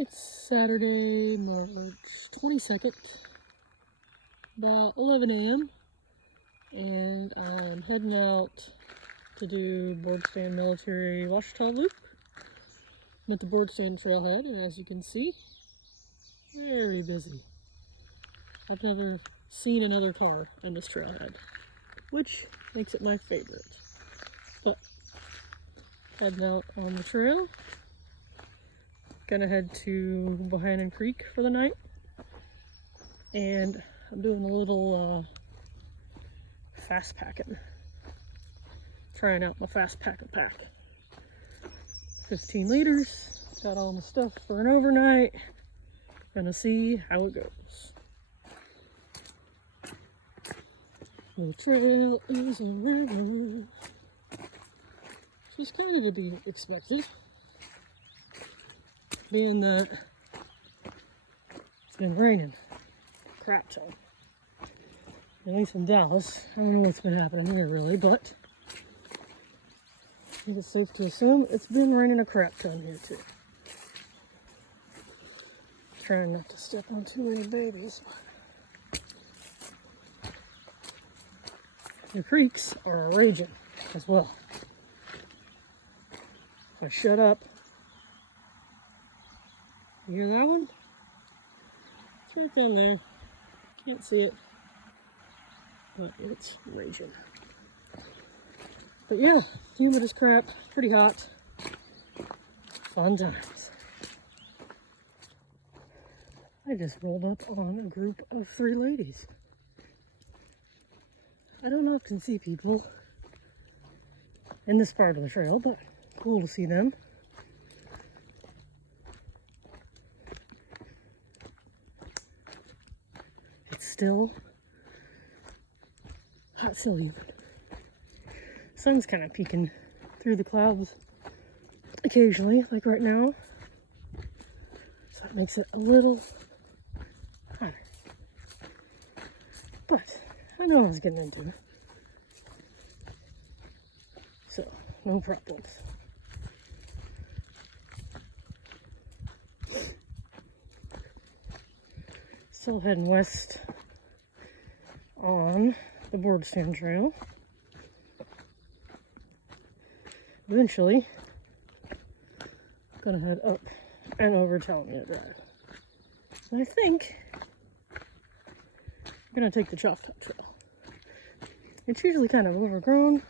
It's Saturday, March 22nd, about 11 a.m. and I'm heading out to do Boardstand Military Ouachita Loop. I'm at the Boardstand trailhead, and as you can see, very busy. I've never seen another car in this trailhead, which makes it my favorite. But heading out on the trail. Gonna head to Bohannon Creek for the night, and I'm doing a little fast packing, trying out my Fastpack pack. 15 liters, got all my stuff for an overnight. Gonna see how it goes. The trail is a river, which is kind of to be expected, being that it's been raining a crap ton. At least in Dallas. I don't know what's been happening here really, but I think it's safe to assume it's been raining a crap ton here too. Trying not to step on too many babies. The creeks are raging as well. If I shut up, you hear that one? It's right down there. Can't see it, but it's raging. But yeah, humid as crap, pretty hot. Fun times. I just rolled up on a group of 3 ladies. I don't often see people in this part of the trail, but cool to see them. Still hot, still humid. Sun's kind of peeking through the clouds occasionally, like right now. So that makes it a little hotter. But I know what I was getting into. So, no problems. Still heading west on the Boardstand Trail. Eventually, gonna head up and over Ouachita Drive. And I think I'm gonna take the Ouachita Trail. It's usually kind of overgrown,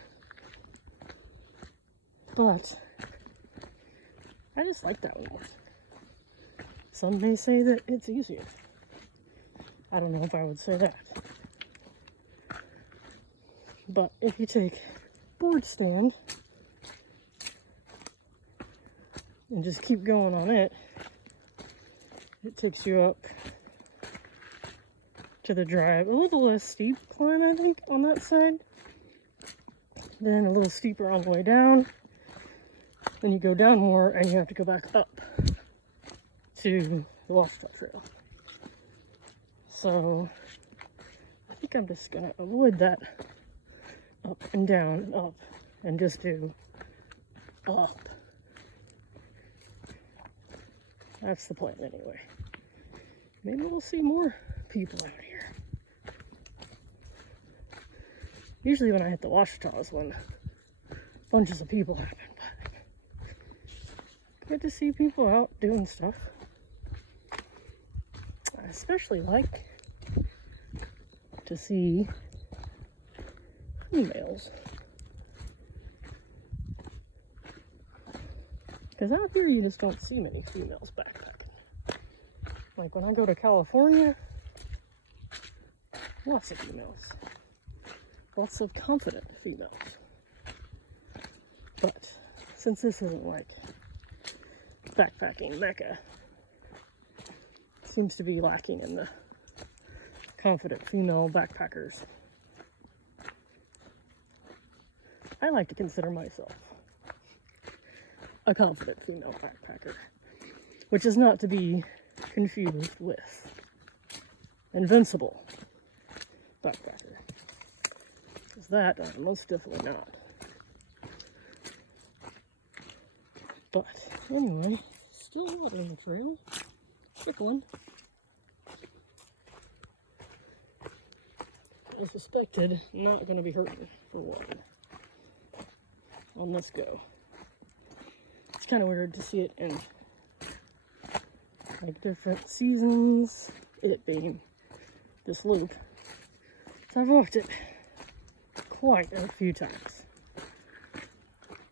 but I just like that one more. Some may say that it's easier. I don't know if I would say that. But if you take Boardstand and just keep going on it, it takes you up to the drive. A little less steep climb, I think, on that side. Then a little steeper on the way down. Then you go down more and you have to go back up to the Ouachita Trail. So I think I'm just gonna avoid that up and down and up and just do up. That's the plan anyway. Maybe we'll see more people out here. Usually when I hit the Ouachita is when bunches of people happen, but good to see people out doing stuff. I especially like to see females, because out here you just don't see many females backpacking. Like when I go to California, lots of females, lots of confident females. But since this isn't like backpacking Mecca, seems to be lacking in the confident female backpackers. I like to consider myself a confident female backpacker, which is not to be confused with invincible backpacker, because that I'm most definitely not. But anyway, Still water in the trail. Trickling. As suspected, not going to be hurting for water on this go. It's kind of weird to see it in like different seasons, it being this loop. So I've walked it quite a few times,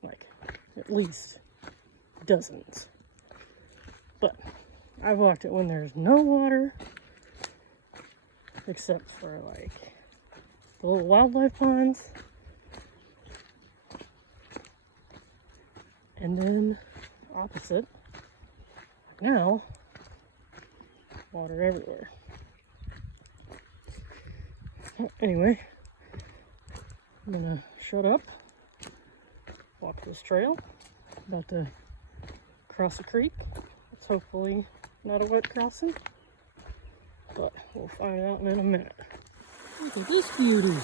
like at least dozens. But I've walked it when there's no water, except for like the little wildlife ponds, and then opposite, now, water everywhere. Anyway, I'm gonna shut up, walk this trail, about to cross a creek. It's hopefully not a wet crossing, but we'll find out in a minute. Look at this beauty.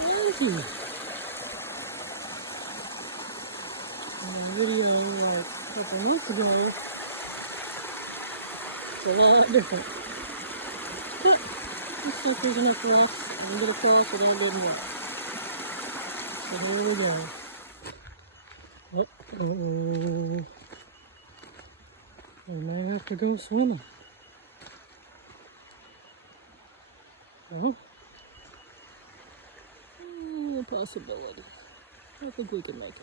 Thank you. In a video like a couple months ago, it's a lot different. But looks like there's enough rocks and get across it all didn't work. So here we go. Uh-oh. I might have to go swimming. Well, a possibility. I think we can make it.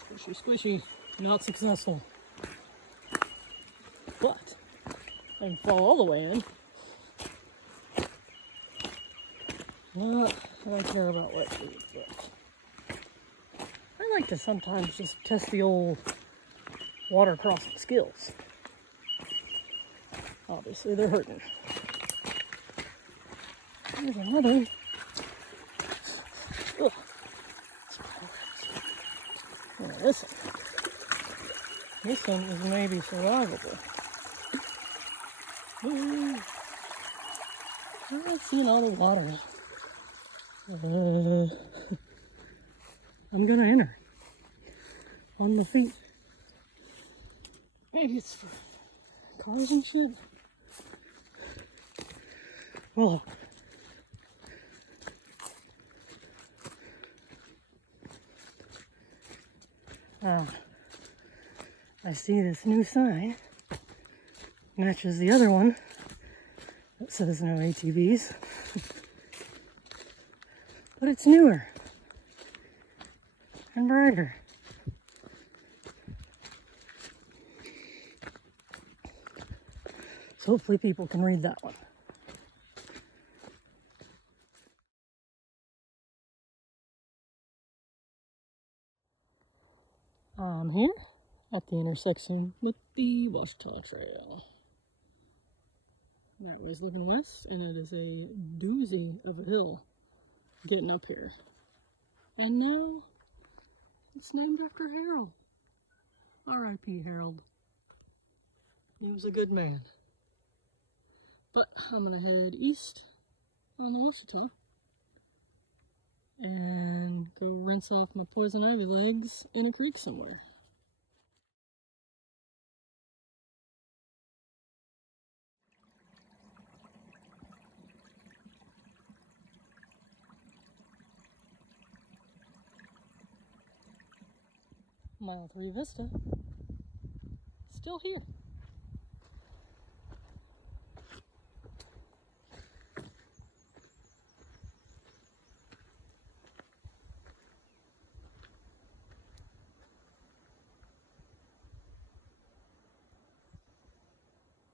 Squishy, squishy. Not successful. But I can fall all the way in. Not that I care about wet feet, but I like to sometimes just test the old water crossing skills. Obviously, they're hurting. There's another. Ugh. Now this one is maybe survivable. Ooh. I've seen all the water. I'm gonna enter on the feet. Maybe it's for cars and shit. Well, I see this new sign, matches the other one that says no ATVs, but it's newer and brighter. So hopefully people can read that one. I'm here at the intersection with the Ouachita Trail. That way's looking west, and it is a doozy of a hill getting up here. And now it's named after Harold. R.I.P. Harold. He was a good man. But I'm gonna head east on the Ouachita and go rinse off my poison ivy legs in a creek somewhere. Mile 3 Vista, still here.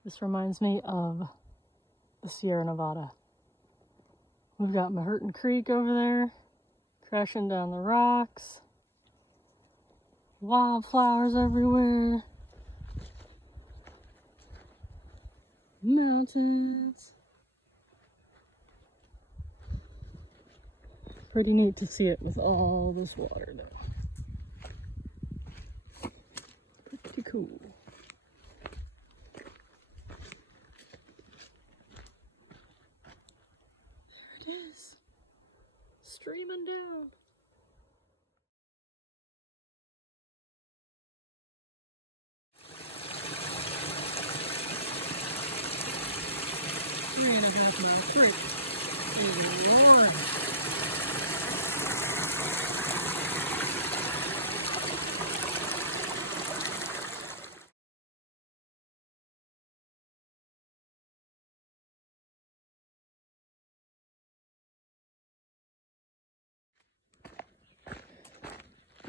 This reminds me of the Sierra Nevada. We've got Mahurton Creek over there, crashing down the rocks. Wildflowers everywhere. Mountains. Pretty neat to see it with all this water though. Pretty cool. There it is. Streaming down. 3.5 mile creek. Oh Lord.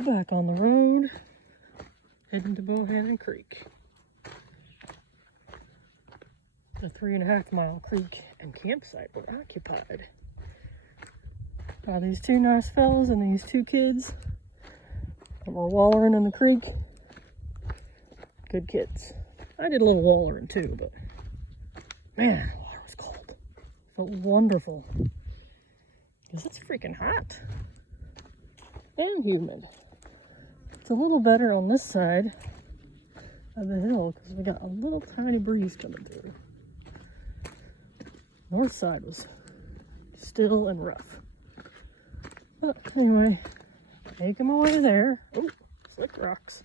Back on the road, heading to Bohannon Creek. The 3.5 mile creek and campsite were occupied by these two nice fellas and these two kids that were wallering in the creek. Good kids. I did a little wallering too, but man, the water was cold. Felt wonderful. Because it's freaking hot and humid. It's a little better on this side of the hill because we got a little tiny breeze coming through. North side was still and rough. But anyway, making my way there. Oh, slick rocks.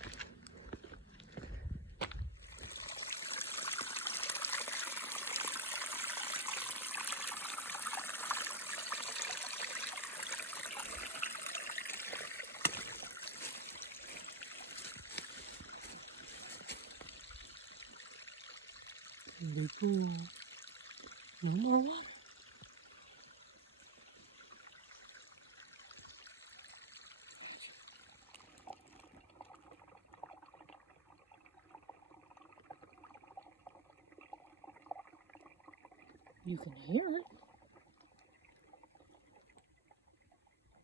Really cool. No more water. You can hear it.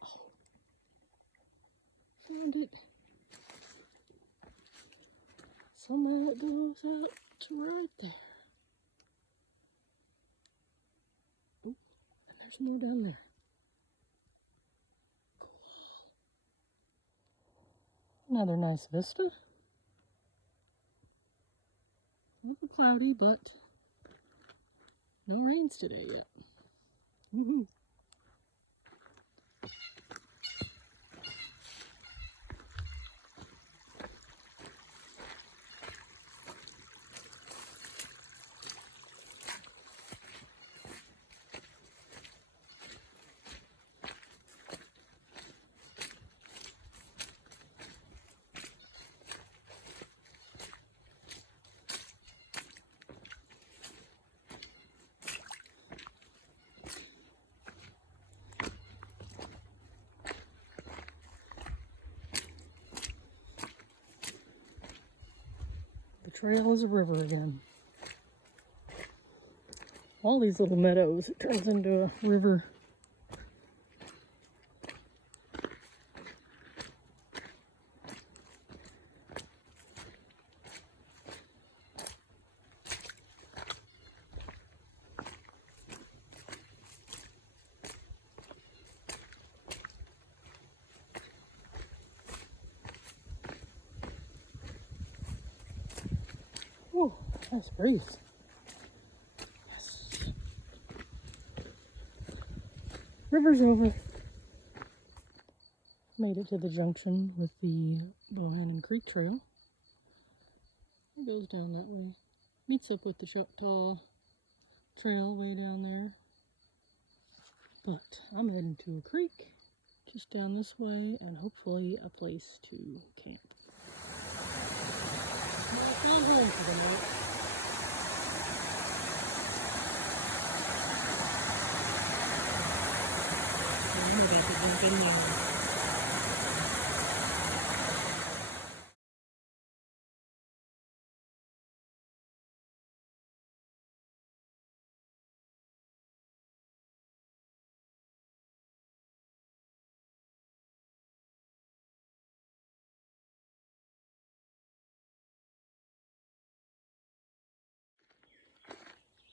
Oh, found it. Somehow it goes out to right there. Oh, and there's more down there. Cool. Another nice vista. A little cloudy, but no rains today yet. Woohoo. The trail is a river again. All these little meadows, it turns into a river. Whoa, nice breeze. Yes. River's over. Made it to the junction with the Bohannon Creek Trail. It goes down that way. Meets up with the Ouachita Trail way down there. But I'm heading to a creek just down this way and hopefully a place to camp. Not going home for the night. I'm about to jump in there.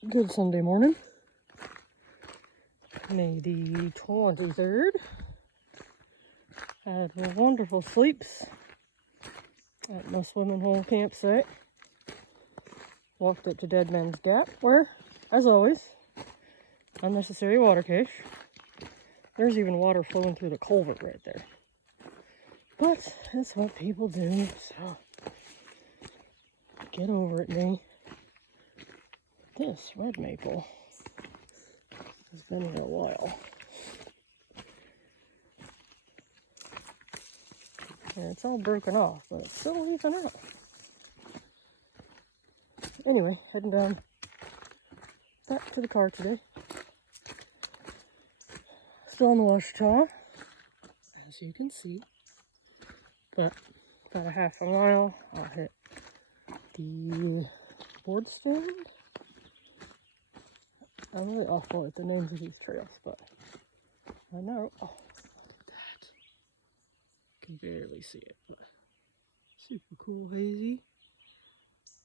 Good Sunday morning, May the 23rd. Had wonderful sleeps at my swimming hole campsite. Walked up to Dead Man's Gap where, as always, unnecessary water cache. There's even water flowing through the culvert right there. But that's what people do, so get over it, me. This red maple been here a while. And it's all broken off, but it's still even out. Anyway, heading down back to the car today. Still in the Ouachita, as you can see. But about a half a mile, I'll hit the Boardstand. I'm really awful at the names of these trails, but I know. Oh, look at that. Can barely see it, but super cool, hazy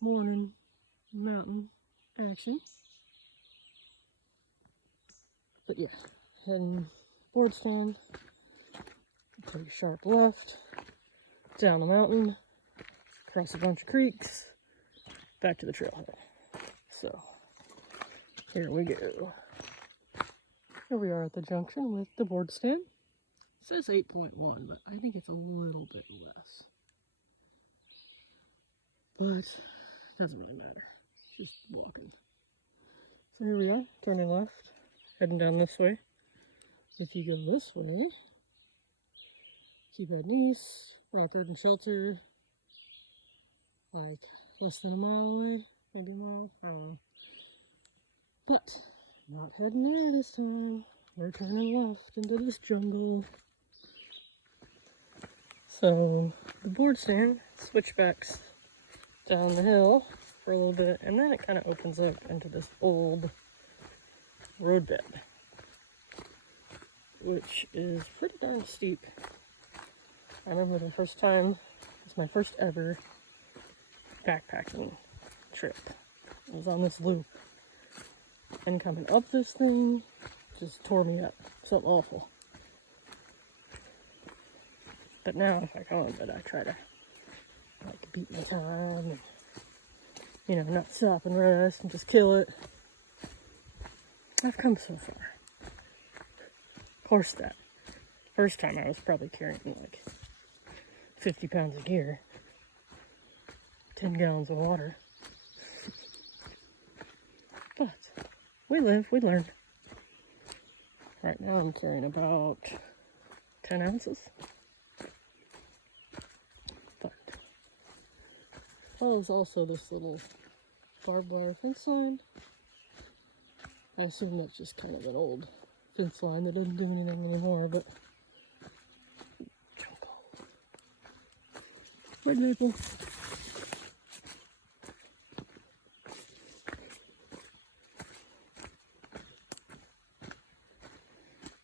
morning mountain action. But yeah, heading Boardstand, take a sharp left, down the mountain, across a bunch of creeks, back to the trailhead. So, here we go. Here we are at the junction with the Boardstand. It says 8.1, but I think it's a little bit less. But, doesn't really matter. Just walking. So here we are, turning left, heading down this way. If you go this way, keep heading east, Rock Garden Shelter, like less than a mile away, maybe a mile, I don't know. But, not heading there this time. We're turning left into this jungle. So, the Boardstand switchbacks down the hill for a little bit, and then it kind of opens up into this old roadbed, which is pretty darn steep. I remember the first time, it was my first ever backpacking trip. It was on this loop, and coming up this thing just tore me up. Something awful. But now if I come on it, I try to like beat my time and, you know, not stop and rest and just kill it. I've come so far. Of course, that first time I was probably carrying like 50 pounds of gear, 10 gallons of water. But we live, we learn. Right now I'm carrying about 10 ounces. But there's also this little barbed wire fence line. I assume that's just kind of an old fence line that doesn't do anything anymore, but jungle. Red maple.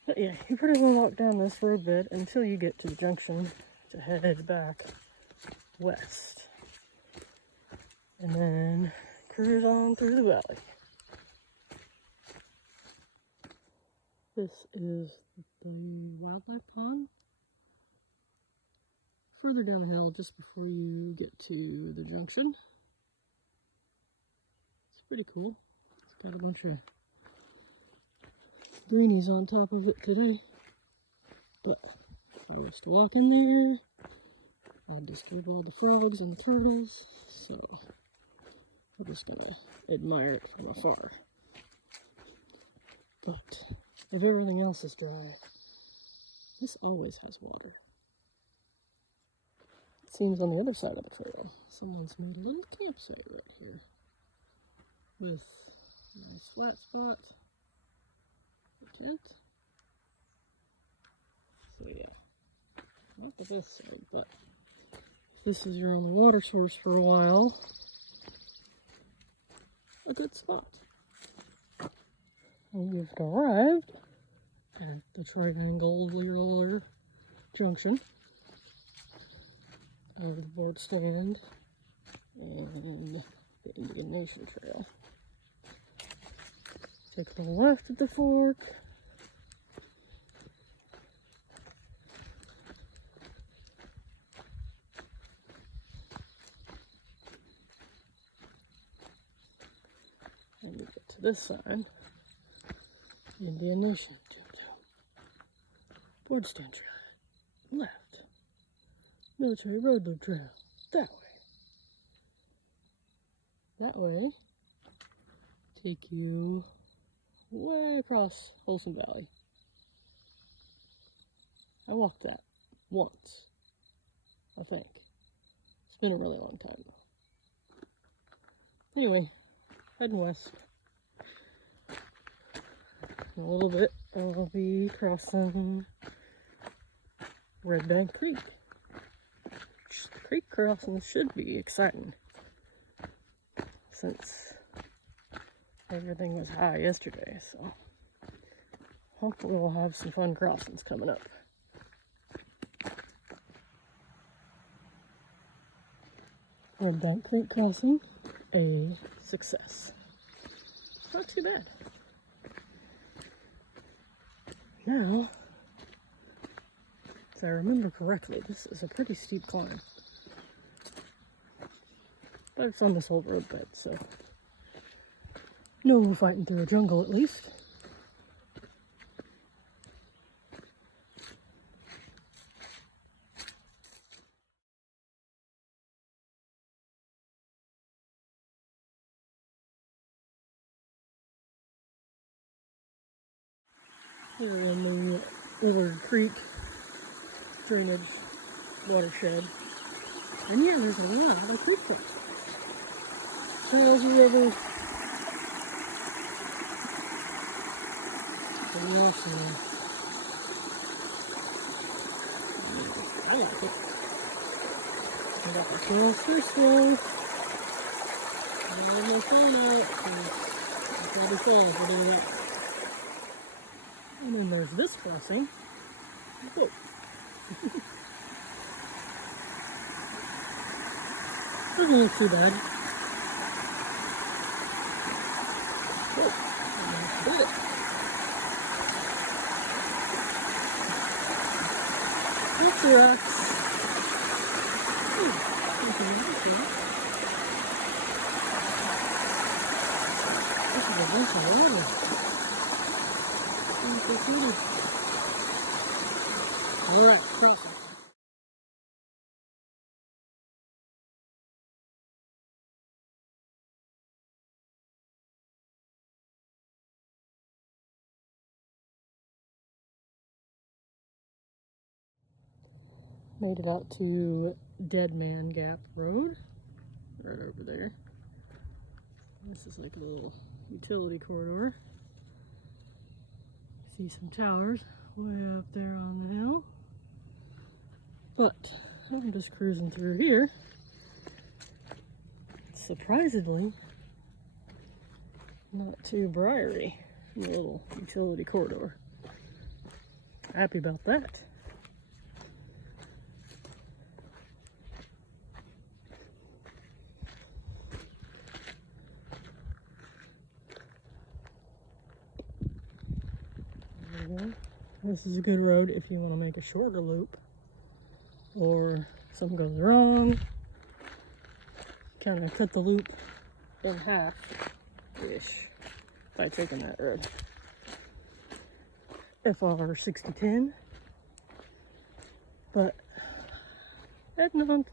But yeah, you pretty well walk down this roadbed until you get to the junction to head back west. And then cruise on through the valley. This is the wildlife pond. Further down the hill, just before you get to the junction. It's pretty cool. It's got a bunch of greenies on top of it today. But if I was to walk in there, I'd disturb all the frogs and the turtles. So I'm just gonna admire it from afar. But if everything else is dry, this always has water. It seems on the other side of the trail, someone's made a little campsite right here with a nice flat spot, a tent. So yeah, not the best side, but if this is your only water source for a while, a good spot. And you've arrived at the triangular junction of the Boardstand and the Indian Nation Trail. Take a little left at the fork. And we get to this side. Indian Nation Boardstand Trail. Left. Military Road Loop Trail. That way. That way. Take you way across Folsom Valley. I walked that once, I think. It's been a really long time though. Anyway, heading west. In a little bit, I'll be crossing Red Bank Creek. Creek crossing should be exciting since everything was high yesterday, so hopefully we'll have some fun crossings coming up. Red Bank Creek crossing, a success. Not too bad. Now, if I remember correctly, this is a pretty steep climb. But it's on this old road bed, so no fighting through a jungle at least. Here in the Willard Creek drainage watershed. And yeah, there's a lot of creek trout. Charles River. Awesome. I like it. I got the trail first though. I have my phone out because I'll probably fall off with it. And then there's this crossing. Whoa. Doesn't look too bad. Whoa. Did it. Lots of rocks. This is a bunch of water. Alright, crossing. Made it out to Dead Man Gap Road, right over there. This is like a little utility corridor. See some towers way up there on the hill. But I'm just cruising through here. Surprisingly, not too briary in the little utility corridor. Happy about that. This is a good road if you want to make a shorter loop or something goes wrong. Kind of cut the loop in half-ish by taking that road. FR 6010. But heading on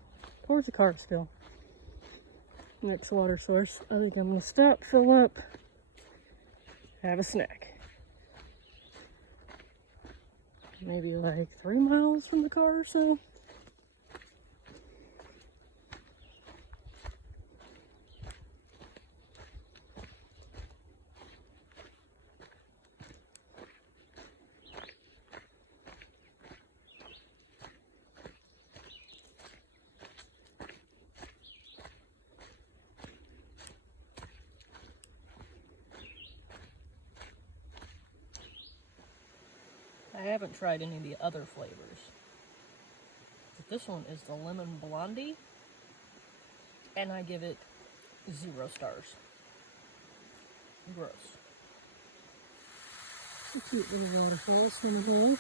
towards the car still. Next water source. I think I'm going to stop, fill up, have a snack. Maybe like 3 miles from the car or so. I haven't tried any of the other flavors. But this one is the Lemon Blondie, and I give it 0 stars. Gross. Cute little waterfalls from the hill.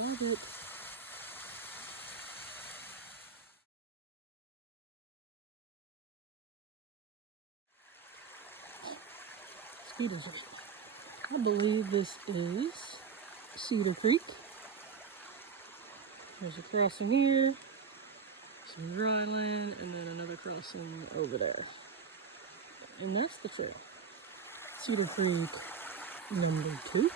Love it. Cedar Creek. I believe this is Cedar Creek. There's a crossing here. some dryland, and then another crossing over there. And that's the trail. Cedar Creek number 2.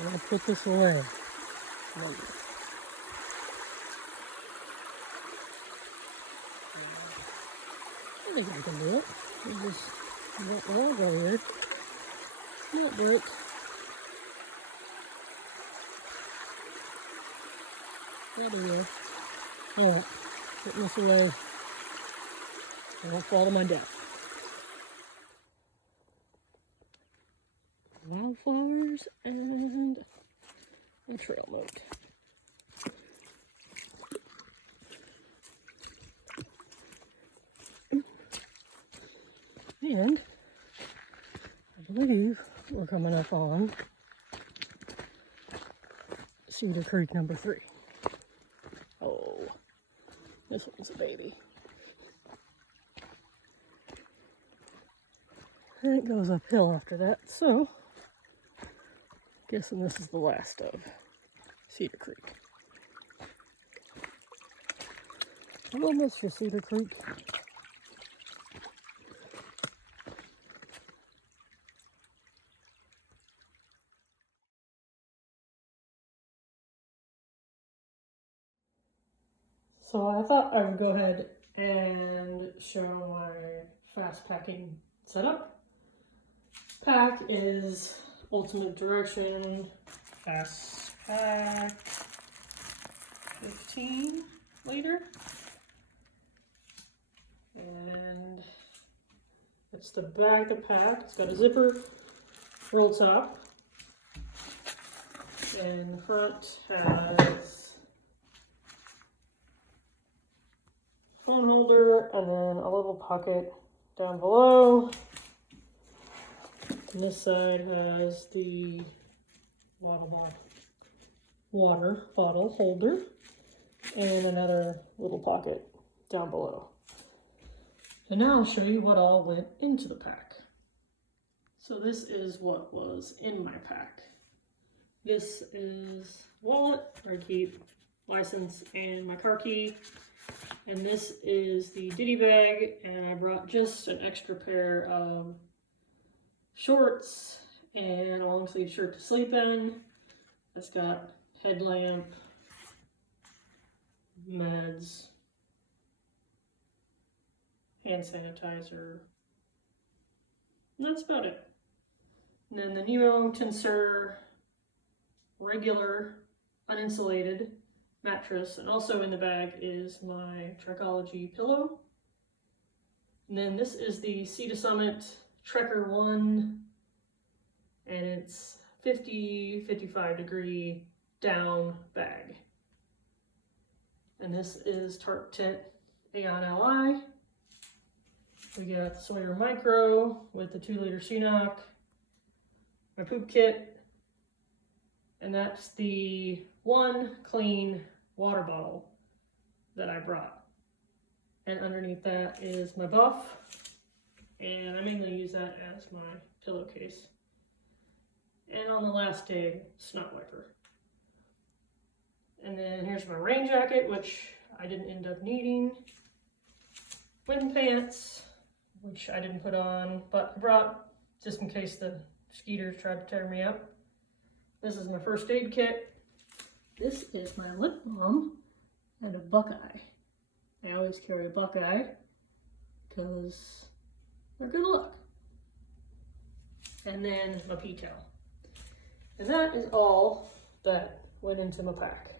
I'm gonna put this away. I think I can do it. There's just that log right here. Not brick. Yeah, there we go. Alright, putting this away. I won't fall to my death. Wildflowers and a trail note. And I believe we're coming up on Cedar Creek number 3. Oh, this one's a baby. And it goes uphill after that, so guessing this is the last of Cedar Creek. I will miss you, Cedar Creek. So I thought I would go ahead and show my fast packing setup. Pack is Ultimate Direction Fastpack 15 liter. And it's the bag to pack. It's got a zipper, roll top, and the front has phone holder and then a little pocket down below. And this side has the water bottle holder and another little pocket down below. And now I'll show you what all went into the pack. So this is what was in my pack. This is wallet where I keep license and my car key. And this is the ditty bag, and I brought just an extra pair of shorts and a long sleeve shirt to sleep in. It's got headlamp, meds, hand sanitizer, and that's about it. And then the Nemo Tensor regular uninsulated mattress, and also in the bag is my Trekology pillow. And then this is the Sea to Summit Trekker 1, and it's 55 degree down bag. And this is Tarp Tent Aeon Li. We got the Sawyer Micro with the 2-liter Ceanoc, my poop kit, and that's the one clean water bottle that I brought. And underneath that is my buff, and I mainly use that as my pillowcase. And on the last day, snot wiper. And then here's my rain jacket, which I didn't end up needing. Wind pants, which I didn't put on, but I brought just in case the mosquitoes tried to tear me up. This is my first aid kit. This is my lip balm and a Buckeye. I always carry a Buckeye because they're good luck. And then my pea towel. And that is all that went into my pack.